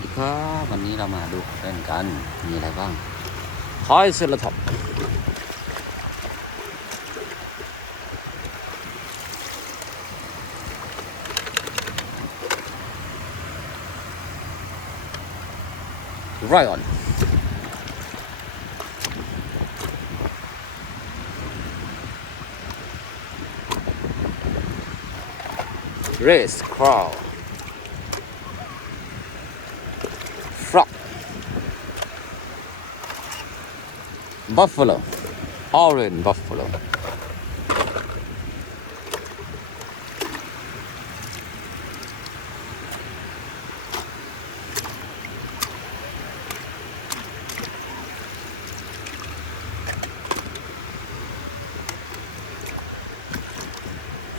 สดีครับวันนี้เรามาดูเล่นกันมีอะไรบ้างทอยเซราท็อปไรออนเรสคราวฟล็อกบัฟฟาโลออเรนบัฟฟาโล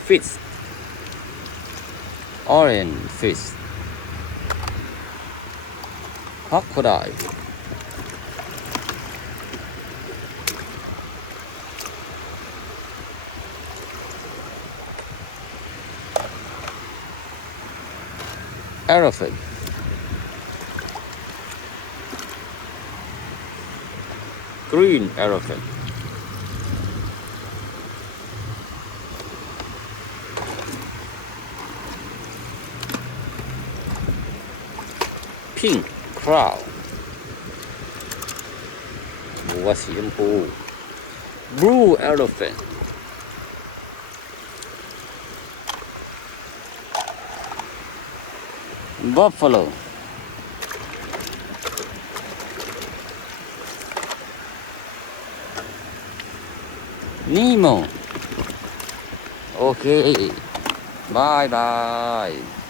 ฟิชorange fish crocodile elephant green elephant pink cloud บัวสีชมพู blue elephant buffalo Nemo โอเคบายบาย